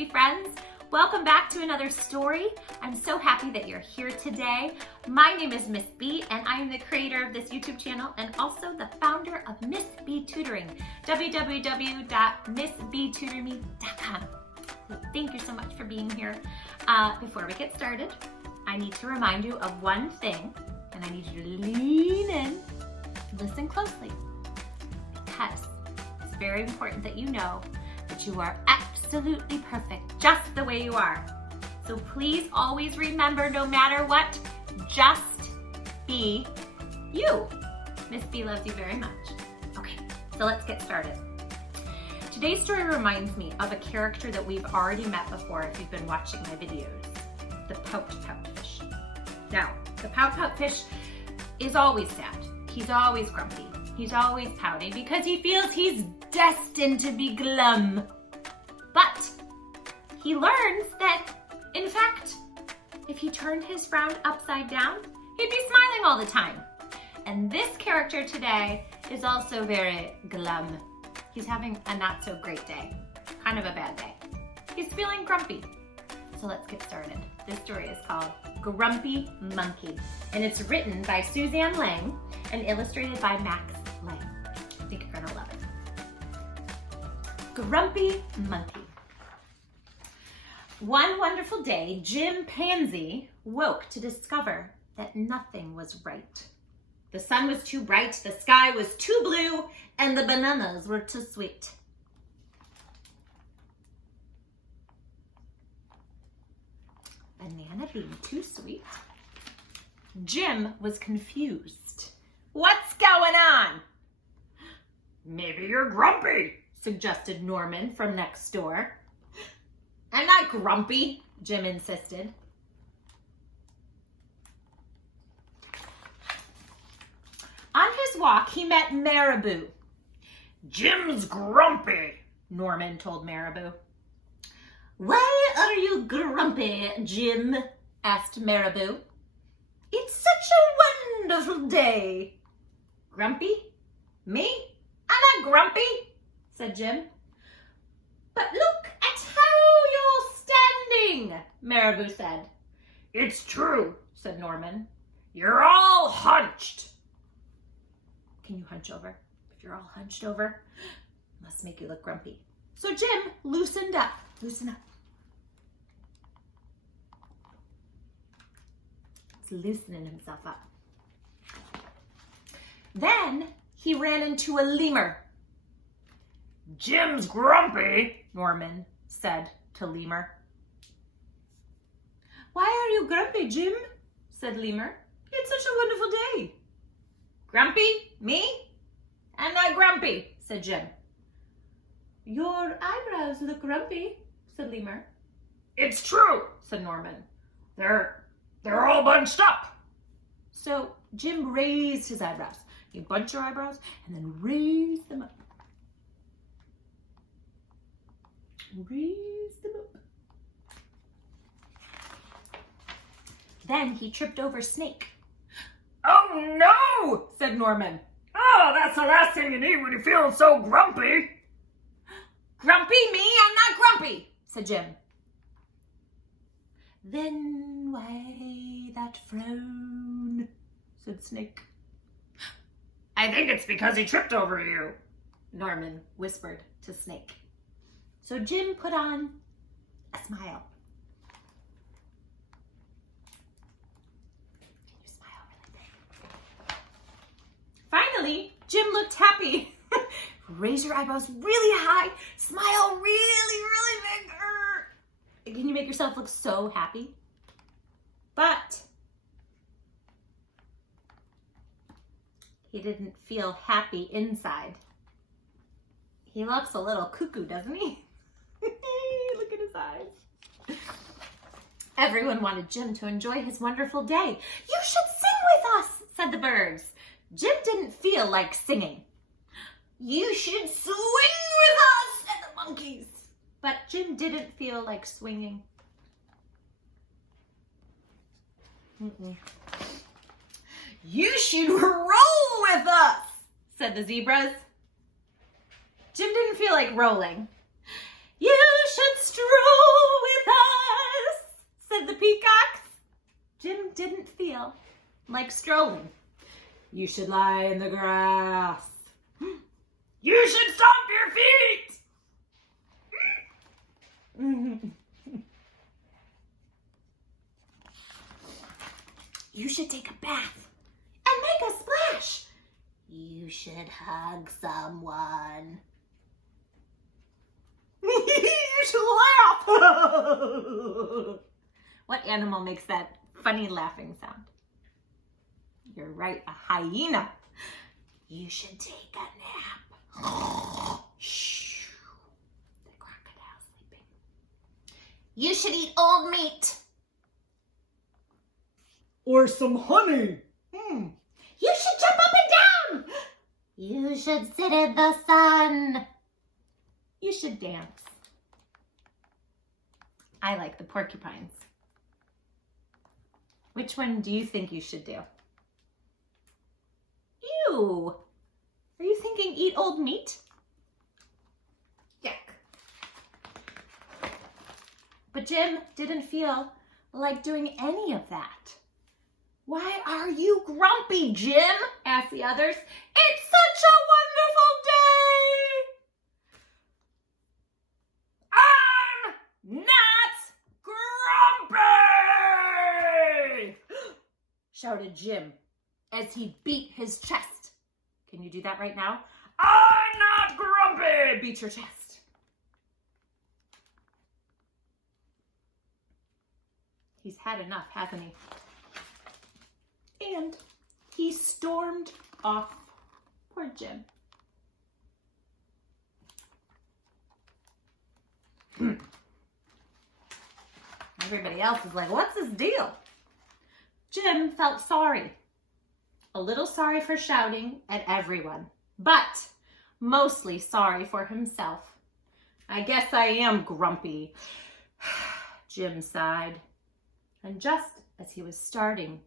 fluffy friends. Welcome back to another story. I'm so happy that you're here today. My name is Miss B and I am the creator of this YouTube channel and also the founder of Miss B Tutoring, www.missbtutorme.com. So thank you so much for being here. Before we get started, I need to remind you of one thing, and I need you to lean in, listen closely, because it's very important that you know that you are absolutely perfect just the way you are. So please always remember, no matter what, just be you. Miss B loves you very much. Okay, so let's get started. Today's story reminds me of a character that we've already met before if you've been watching my videos, the pout fish. Now, the pout fish is always sad. He's always grumpy. He's always pouty because he feels he's destined to be glum. But he learns that, in fact, if he turned his frown upside down, he'd be smiling all the time. And this character today is also very glum. He's having a not so great day, kind of a bad day. He's feeling grumpy. So let's get started. This story is called Grumpy Monkey, and it's written by Suzanne Lang and illustrated by Max Lang. I think you're gonna love it. Grumpy Monkey. One wonderful day, Jim Panzee woke to discover that nothing was right. The sun was too bright, the sky was too blue, and the bananas were too sweet. Banana being too sweet? Jim was confused. What's going on? Maybe you're grumpy, suggested Norman from next door. I'm not grumpy, Jim insisted. On his walk, he met Marabou. Jim's grumpy, Norman told Marabou. Why are you grumpy, Jim? Asked Marabou. It's such a wonderful day. Grumpy? Me? I'm not grumpy, said Jim. But look at how you're standing, Marabou said. It's true, said Norman. You're all hunched. Can you hunch over? If you're all hunched over, it must make you look grumpy. So Jim loosened up. Loosen up. He's loosening himself up. Then he ran into a lemur. Jim's grumpy, Norman said to Lemur. Why are you grumpy, Jim? Said Lemur. It's such a wonderful day. Grumpy? Me? I'm not grumpy, said Jim. Your eyebrows look grumpy, said Lemur. It's true, said Norman. They're all bunched up. So Jim raised his eyebrows. You bunch your eyebrows and then raise them up. Raise them up. Then he tripped over Snake. Oh no, said Norman. Oh, that's the last thing you need when you're feeling so grumpy. Grumpy? Me? I'm not grumpy, said Jim. Then why that frown, said Snake. I think it's because he tripped over you, Norman whispered to Snake. So Jim put on a smile. Can you smile really big? Finally, Jim looked happy. Raise your eyebrows really high. Smile really, really big. Can you make yourself look so happy? But he didn't feel happy inside. He looks a little cuckoo, doesn't he? Look at his eyes. Everyone wanted Jim to enjoy his wonderful day. You should sing with us, said the birds. Jim didn't feel like singing. You should swing with us, said the monkeys. But Jim didn't feel like swinging. You should roll with us, said the zebras. Jim didn't feel like rolling. You should stroll feel like strolling, you should lie in the grass. You should stomp your feet. You should take a bath and make a splash. You should hug someone. You should laugh. What animal makes that funny laughing sound? You're right, a hyena. You should take a nap. Shh. The crocodile's sleeping. You should eat old meat. Or some honey. You should jump up and down. You should sit in the sun. You should dance. I like the porcupines. Which one do you think you should do? Ew. Are you thinking eat old meat? Yuck. But Jim didn't feel like doing any of that. Why are you grumpy, Jim? Asked the others. It's such a wonderful day. I'm not grumpy! Shouted Jim as he beat his chest. Can you do that right now? I'm not grumpy! Beat your chest. He's had enough, hasn't he? And he stormed off. Poor Jim. Everybody else is like, what's his deal? Jim felt sorry. A little sorry for shouting at everyone, but mostly sorry for himself. I guess I am grumpy, Jim sighed. And just as he was starting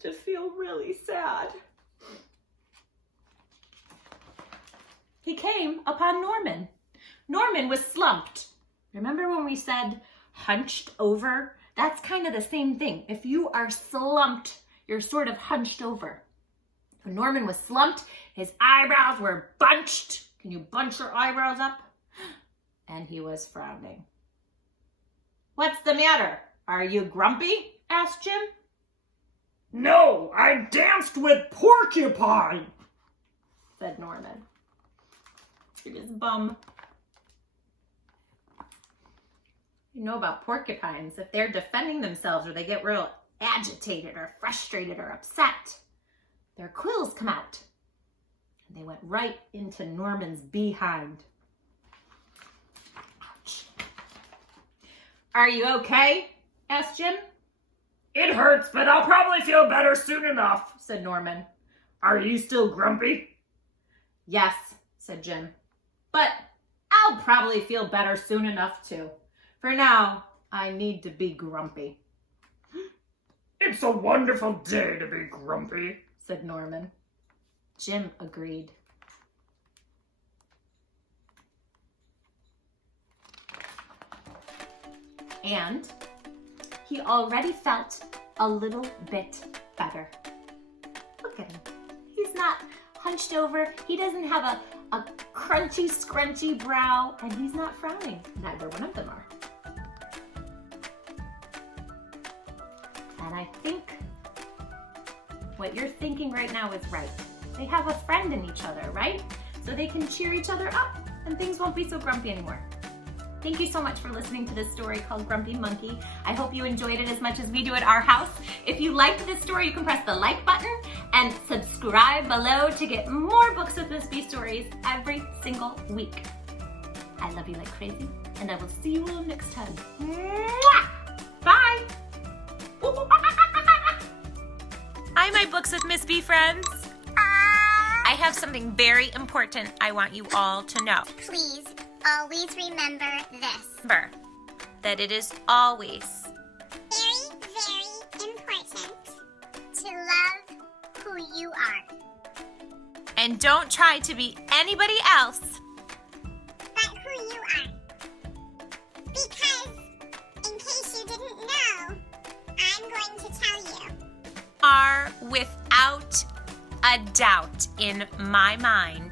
to feel really sad, he came upon Norman. Norman was slumped. Remember when we said hunched over? That's kind of the same thing. If you are slumped, you're sort of hunched over. Norman was slumped. His eyebrows were bunched. Can you bunch your eyebrows up? And he was frowning. What's the matter? Are you grumpy? Asked Jim. No, I danced with porcupine, said Norman. He was bum. You know about porcupines. If they're defending themselves or they get real agitated or frustrated or upset, their quills come out. And they went right into Norman's behind. Ouch. Are you okay? Asked Jim. It hurts, but I'll probably feel better soon enough, said Norman. Are you still grumpy? Yes, said Jim. But I'll probably feel better soon enough too. For now, I need to be grumpy. It's a wonderful day to be grumpy, said Norman. Jim agreed. And he already felt a little bit better. Look at him. He's not hunched over. He doesn't have a crunchy, scrunchy brow, and he's not frowning. Neither one of them are. And I think what you're thinking right now is right. They have a friend in each other, right? So they can cheer each other up and things won't be so grumpy anymore. Thank you so much for listening to this story called Grumpy Monkey. I hope you enjoyed it as much as we do at our house. If you liked this story, you can press the like button and subscribe below to get more books with Miss B stories every single week. I love you like crazy, and I will see you all next time. Mwah! Bye! Hi, my Books with Miss B friends. I have something very important I want you all to know. Please, always remember this. Remember that it is always Very, very important to love who you are. and don't try to be anybody else But who you are. Because, in case you didn't know, I'm going to tell you. a doubt in my mind